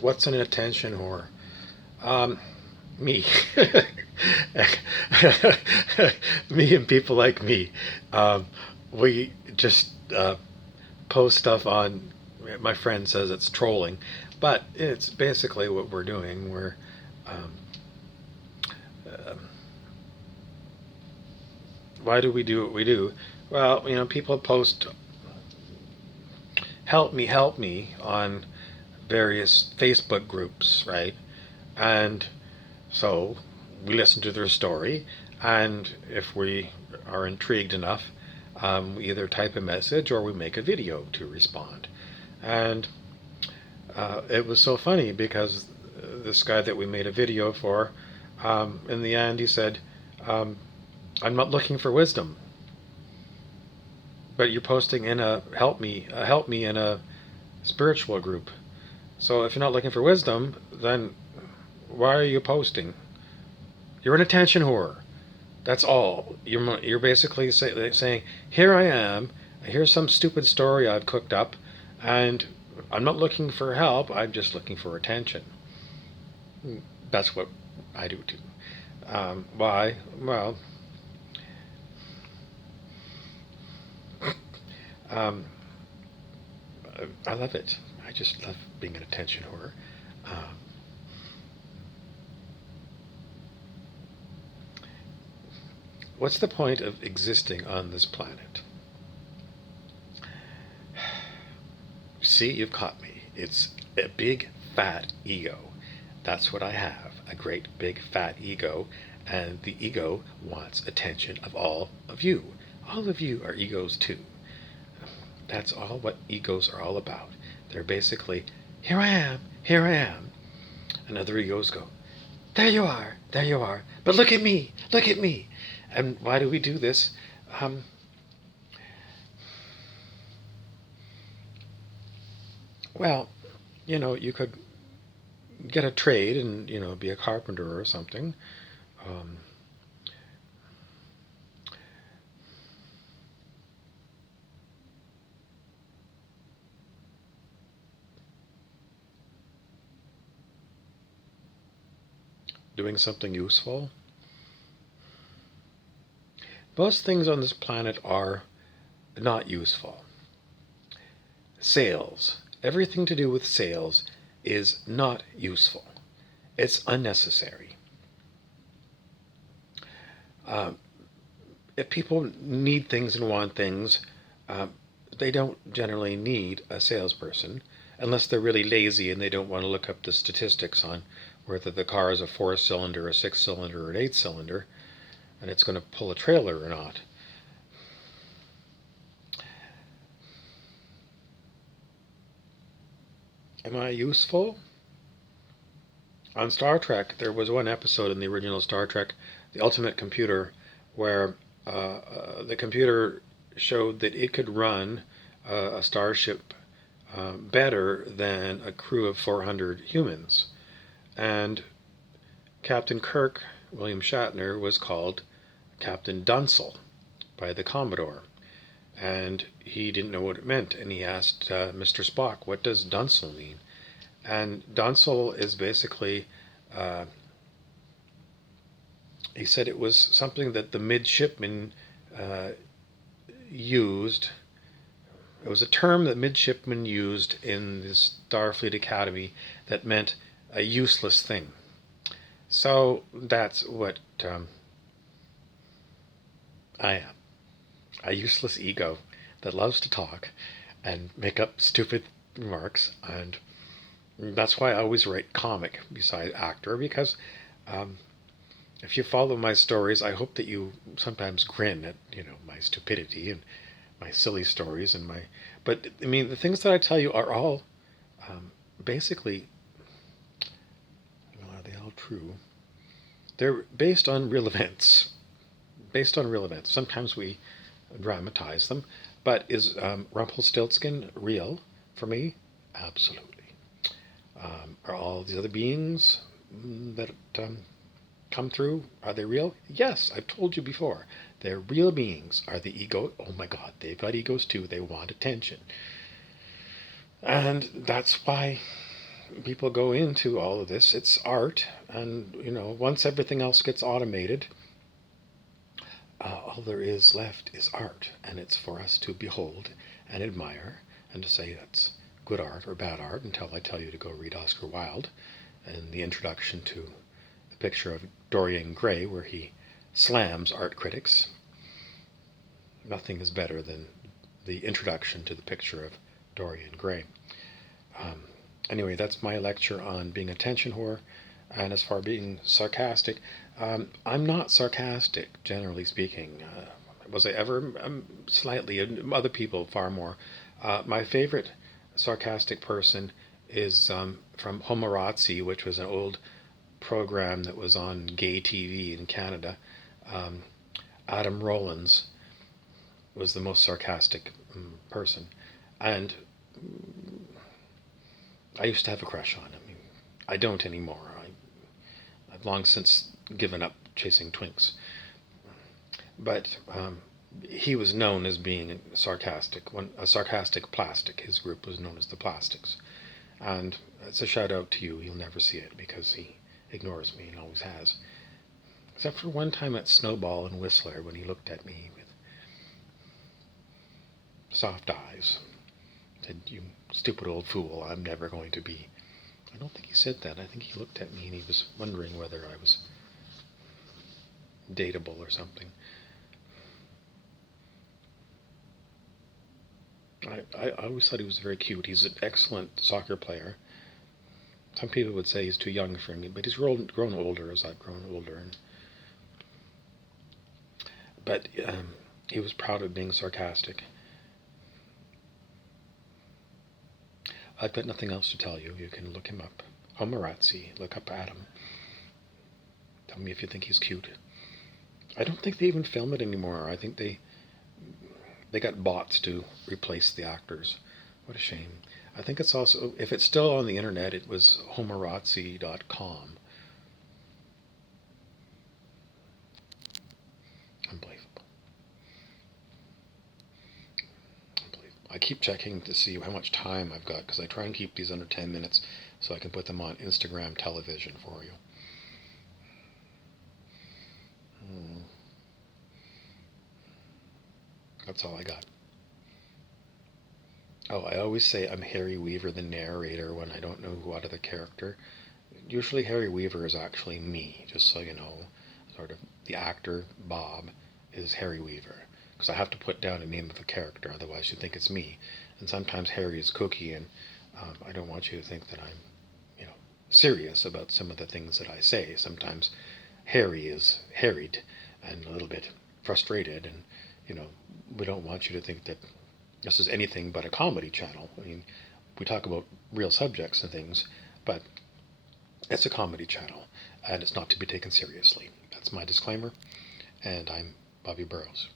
What's an attention whore? Me. Me and people like me. Um, we just post stuff on. My friend says it's trolling, but it's basically what we're doing. Um, uh, why do we do what we do? Well, people post help me on various Facebook groups, right? And so we listen to their story, and if we are intrigued enough, we either type a message or we make a video to respond. And it was so funny because this guy that we made a video for, in the end, he said, um, "I'm not looking for wisdom, but you're posting in a help me in a spiritual group. So if you're not looking for wisdom, then why are you posting? You're an attention whore. That's all. You're basically saying, here I am. Here's some stupid story I've cooked up, and I'm not looking for help. I'm just looking for attention." That's what I do too. Why? Well, um, I love it. I just love being an attention whore. Um, what's the point of existing on this planet? See, you've caught me. It's a big fat ego. That's what I have. A great big fat ego. And the ego wants attention of all of you. All of you are egos too. That's all what egos are all about. They're basically, here I am, here I am. And other egos go, there you are. But look at me, look at me. And why do we do this? Um, well, you could get a trade and, be a carpenter or something. Um, doing something useful. Most things on this planet are not useful. Sales, everything to do with sales is not useful. It's unnecessary. Um, if people need things and want things, uh, they don't generally need a salesperson unless they're really lazy and they don't want to look up the statistics on whether the car is a 4-cylinder, a 6-cylinder, or an 8-cylinder, and it's going to pull a trailer or not. Am I useful? On Star Trek, there was one episode in the original Star Trek, The Ultimate Computer, where the computer showed that it could run a starship better than a crew of 400 humans. And Captain Kirk, William Shatner, was called Captain Dunsel by the Commodore. And he didn't know what it meant, and he asked Mr. Spock, "What does Dunsel mean?" And Dunsel is basically, uh, he said it was something that the midshipmen uh, used. It was a term that midshipmen used in the Starfleet Academy that meant a useless thing. So that's what I am. A useless ego that loves to talk and make up stupid remarks. And that's why I always write comic beside actor, because um, if you follow my stories, I hope that you sometimes grin at, my stupidity and my silly stories and my. But I mean, the things that I tell you are all basically, well, are they all true? They're based on real events. Based on real events. Sometimes we dramatize them, but is Rumpelstiltskin real for me? Absolutely. Are all the other beings that come through, are they real? Yes, I've told you before. They're real beings. Are the ego? Oh my God, they've got egos too. They want attention. And that's why people go into all of this. It's art, and once everything else gets automated, all there is left is art, and it's for us to behold and admire, and to say that's good art or bad art until I tell you to go read Oscar Wilde and the introduction to the picture of Dorian Gray, where he slams art critics. Nothing is better than the introduction to the picture of Dorian Gray. Anyway, that's my lecture on being attention whore. And as far being sarcastic, I'm not sarcastic, generally speaking. Was I ever? Slightly. Other people far more. My favorite sarcastic person is from Homorazzi, which was an old program that was on gay TV in Canada. Adam Rowlands was the most sarcastic person. And I used to have a crush on him. I don't anymore. I've long since given up chasing twinks. But he was known as being sarcastic, a sarcastic plastic. His group was known as the Plastics. And it's a shout out to you. He'll never see it because he ignores me and always has. Except for one time at Snowball in Whistler when he looked at me with soft eyes. Said, "You stupid old fool, I'm never going to be." I don't think he said that. I think he looked at me and he was wondering whether I was dateable or something. I always thought he was very cute. He's an excellent soccer player. Some people would say he's too young for me, but he's grown older as I've grown older. But he was proud of being sarcastic. I've got nothing else to tell you. You can look him up. Homorazzi. Look up Adam. Tell me if you think he's cute. I don't think they even film it anymore. I think they got bots to replace the actors. What a shame. I think it's also, if it's still on the internet, it was homorazzi.com. Unbelievable. I keep checking to see how much time I've got because I try and keep these under 10 minutes so I can put them on Instagram television for you. That's all I got. Oh, I always say I'm Harry Weaver, the narrator, when I don't know what other character. Usually Harry Weaver is actually me, just so you know. Sort of the actor, Bob, is Harry Weaver. Because I have to put down a name of a character, otherwise you think it's me. And sometimes Harry is Cookie, and I don't want you to think that I'm, serious about some of the things that I say. Sometimes Harry is harried and a little bit frustrated, and we don't want you to think that this is anything but a comedy channel. I mean, we talk about real subjects and things, but it's a comedy channel, and it's not to be taken seriously. That's my disclaimer, and I'm Bobby Burrows.